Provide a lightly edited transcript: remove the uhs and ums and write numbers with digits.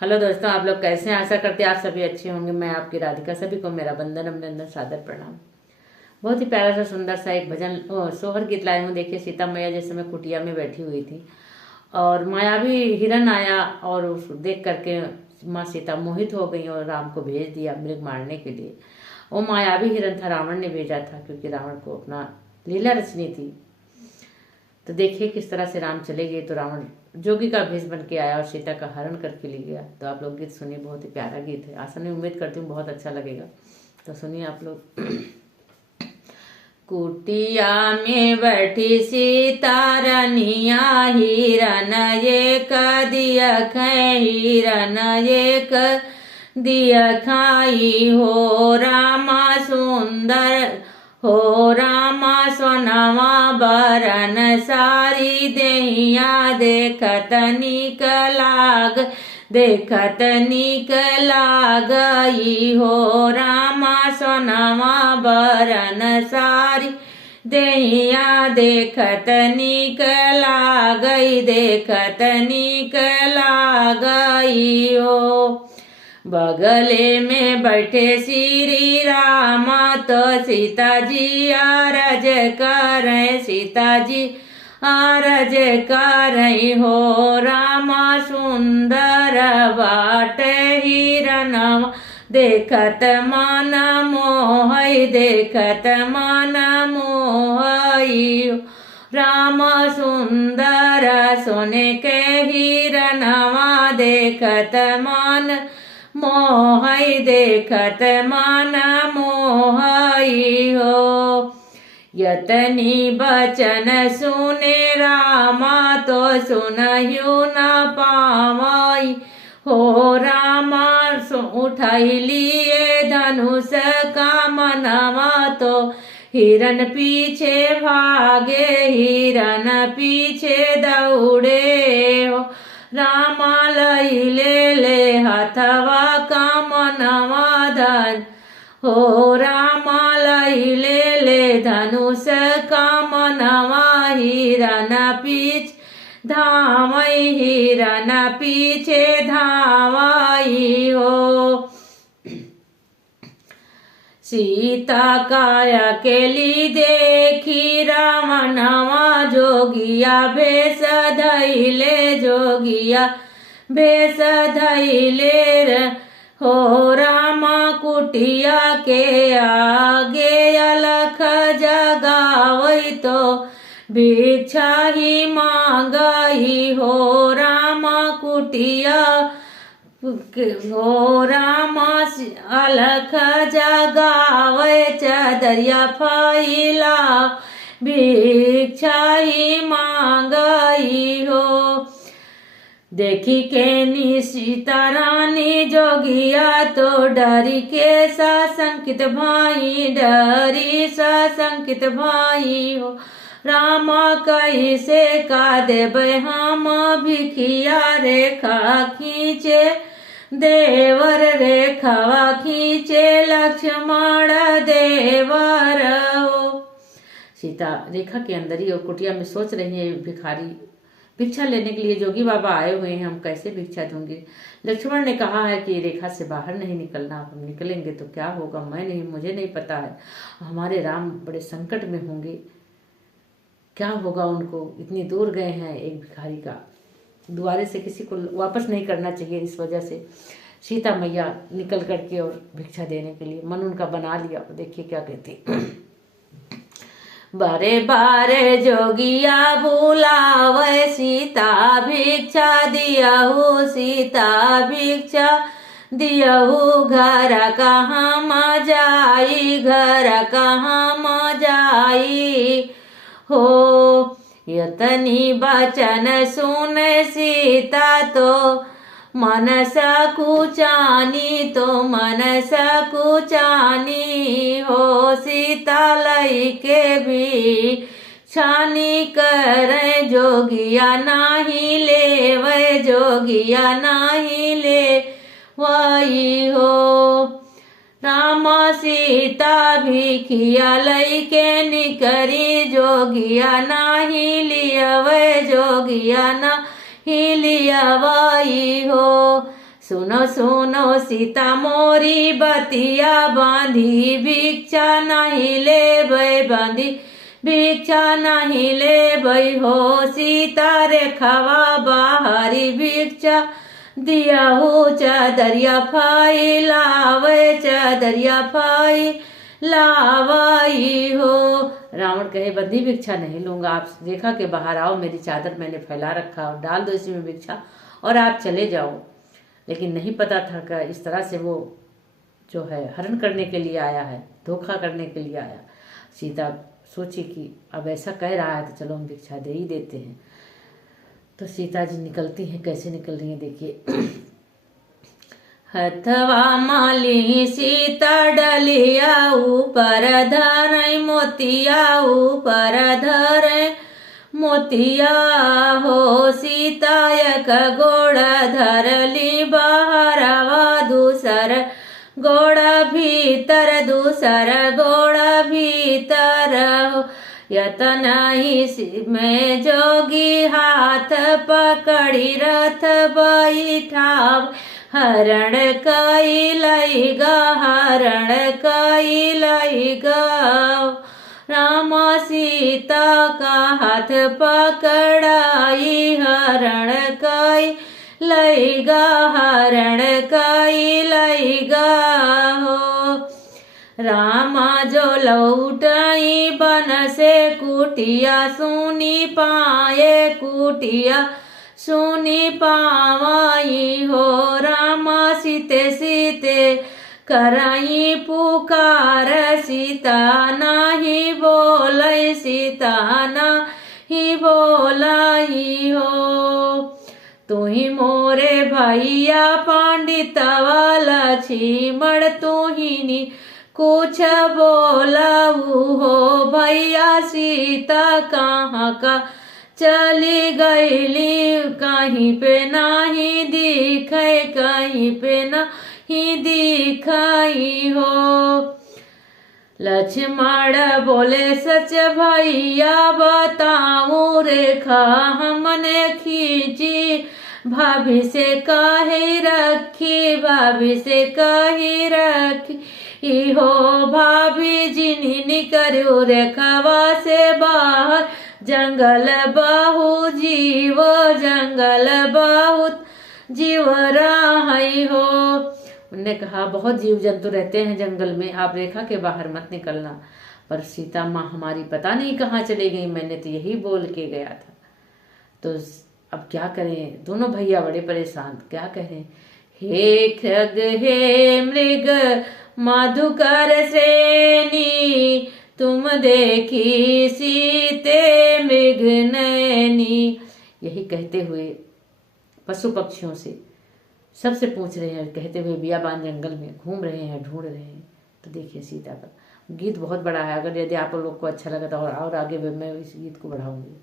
Hello दोस्तों, आप लोग कैसे हैं? आशा करते हैं आप सभी अच्छे होंगे। मैं आपकी राधिका, सभी को मेरा वंदन अभिनंदन सादर प्रणाम। बहुत ही प्यारा सा सुंदर सा एक भजन सोहर गीत लाई हूँ। देखिए, सीता मैया जिस समय कुटिया में बैठी हुई थी और मायावी हिरन आया और उस देख करके माँ सीता मोहित हो गई और राम को भेज दिया मृग मारने के लिए। वो मायावी हिरन था, रावण ने भेजा था, क्योंकि रावण को अपना लीला रचनी थी। तो देखिए किस तरह से राम चले गए तो रावण जोगी का भेष बन के आया और सीता का हरण करके ले गया। तो आप लोग गीत सुनिए, बहुत ही प्यारा गीत है। आशा नहीं, उम्मीद करती हूँ बहुत अच्छा लगेगा। तो सुनिए आप लोग। कुटिया में बैठी सीता रनिया हिरन एक दिया हिरन एक दिया खाई हो रामा सुंदर हो रामा सोनवा बरन सारी देहिया देखत निक लागई हो रामा सोनवा बरन सारी देहिया देखत निक लागई हो। बगले में बैठे श्री रामा तो सीता जी आरज कर हो रामा सुंदर बाट हिरनवा देखत मन मोहई रामा सुंदर सोने के हिरनवा देखत मन मोहई हो। यतनी बचन सुने रामा तो सुनहु न पावई हो रामा उठाई लिए धनुष का मनवा तो हिरन पीछे भागे हिरन पीछे दौड़े हो रामा ले हथवा का मनवा धन हो रामा ले धनुष का मनवा हिरन पीछे धावई हो। सीता का अकेली देखी रावणवा जोगिया भेष धैले हो रामा कुटिया के आगे अलख जगावई तो भिक्षा ही मांगई हो रामा कुटिया हो रामा अलख जगावे चदरिया फैला भिक्षा ही मांगई हो। देखी के सीता रानी जोगिया तो डरी के सशंकित भाई हो रामा कैसे का देवे हम भिखिया रेखा खींचे देवर रेखावा खींचे लक्ष्मण देवर हो। सीता रेखा के अंदर ही और कुटिया में सोच रही है, भिखारी भिक्षा लेने के लिए जोगी बाबा आए हुए हैं, हम कैसे भिक्षा दूंगे। लक्ष्मण ने कहा है कि रेखा से बाहर नहीं निकलना, हम निकलेंगे तो क्या होगा मुझे नहीं पता है। हमारे राम बड़े संकट में होंगे, क्या होगा उनको, इतनी दूर गए हैं। एक भिखारी का द्वारे से किसी को वापस नहीं करना चाहिए। इस वजह से सीता मैया निकल करके और भिक्षा देने के लिए मन उनका बना लिया। देखिए क्या कहती। बारे बारे जोगिया बुलावे सीता भिक्षा दियहु घर कहाँ जाई हो। यतनी बचन सुन सीता तो मन सकुचानी हो। सीता लई के भी छानी कर जोगिया नाही ले वही हो। रामा सीता भिखिया लई के निकरी जोगिया नाही लियवे जोगिया ना ही लियवाई हो। सुनो सुनो सीता मोरी बतिया बांधी, भिक्षा नहीं ले बई बांधी, भिक्षा नहीं ले बई हो। सीता रेखावा बाहरी भिक्षा दिया हो, चादरिया फाई लावे, चादरिया फाई लावाई हो। रावण कहे बंदी भिक्षा नहीं लूंगा, आप रेखा के बाहर आओ, मेरी चादर मैंने फैला रखा और डाल दो इसी में भिक्षा और आप चले जाओ। लेकिन नहीं पता था कि इस तरह से वो जो है हरण करने के लिए आया है, धोखा करने के लिए आया। सीता सोची कि अब ऐसा कह रहा है तो चलो हम भिक्षा दे ही देते हैं। तो सीता जी निकलती हैं, कैसे निकल रही हैं देखिए। हथवा माली सीता डलिया ऊपर धरे, मोतिया ऊपर धरे मोतिया हो। सीता एक गोड़ा धरली बाहरवा, दूसर गोड़ा भीतर, दूसर गोड़ा भीतर हो। यतना ही में जोगी हाथ पकड़ी रथ बैठाव, हरण कई लईगा, हरण कई लईगा। राम सीता का हाथ पकड़ाई, हरण कई लईगा, हरण कई लईगा हो। रामा जो लौटाई बन से कुटिया, सुनी पाए कुटिया, सुनी पावाई हो। रामा सीते सीते कराई पुकार, सीता नाही बोलाई, सीता नाही बोलाई हो। तू ही मोरे भैया पंडितवा लक्ष्मण, तू ही नी कुछ बोलाऊ हो। भैया सीता कहाँ का चली गईली, कहीं पे नहीं दिखे, कहीं पे नहीं दिखाई हो। लक्ष्मण बोले सच भैया बताऊं, रेखा हमने खींची, भाभी से काहे रखी, भाभी से काहे रखी हो। भाभी जी निकलू रेखावा से बाहर, जंगल बहु जीव, जंगल बहुत जीव रही हो। उन्होंने कहा बहुत जीव जंतु रहते हैं जंगल में, आप रेखा के बाहर मत निकलना। पर सीता माँ हमारी पता नहीं कहाँ चली गई, मैंने तो यही बोल के गया था। तो अब क्या करें, दोनों भैया बड़े परेशान, क्या करें। हे खग हे मृग मधुकर श्रेणी, तुम देखी सीते मृग नैनी। यही कहते हुए पशु पक्षियों से सबसे पूछ रहे हैं, कहते हुए बियाबान जंगल में घूम रहे हैं, ढूंढ रहे हैं। तो देखिए सीता का गीत बहुत बड़ा है, अगर यदि आप लोग को अच्छा लगा तो और आगे मैं इस गीत को बढ़ाऊंगी।